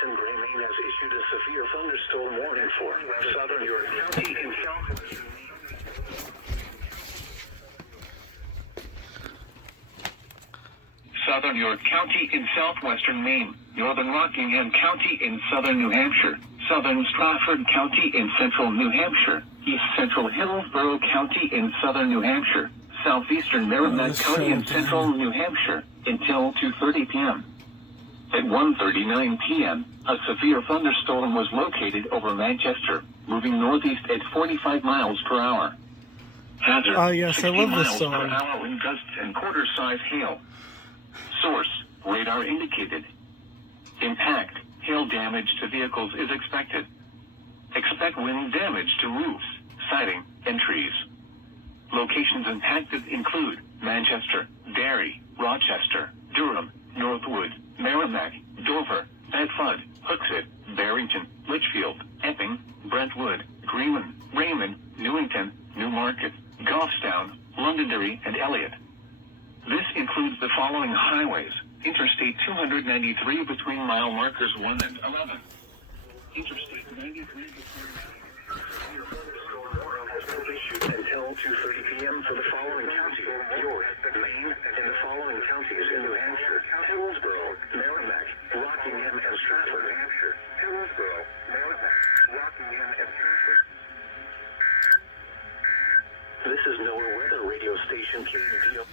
And Gray Maine has issued a severe thunderstorm warning for southern York County in Southern York County in southwestern Maine, northern Rockingham County in southern New Hampshire, southern Stratford County in central New Hampshire, east central Hillsborough County in southern New Hampshire, southeastern Merrimack County in central New Hampshire, until 2:30 p.m. At 1:39 p.m., a severe thunderstorm was located over Manchester, moving northeast at 45 miles per hour. Hazard, Oh, yes, I 60 love this miles song. per hour wind gusts and quarter-size hail. Source, radar indicated. Impact, hail damage to vehicles is expected. Expect wind damage to roofs, siding, and trees. Locations impacted include Manchester, Derry, Rochester, Durham, Northwood, Merrimack, Dover, Bedford, Hooksett, Barrington, Litchfield, Epping, Brentwood, Greenland, Raymond, Newington, Newmarket, Goffstown, Londonderry, and Elliott. This includes the following highways: Interstate 293 between mile markers 1 and 11. Interstate 93 between until 2:30 p.m. for the following counties: York, Maine, and the following counties in New Hampshire: Hillsborough, Merrimack, Rockingham, and Stratford. New Hampshire, Hillsborough, Merrimack, Rockingham, and Stratford. This is NOAA Weather Radio Station KUDO.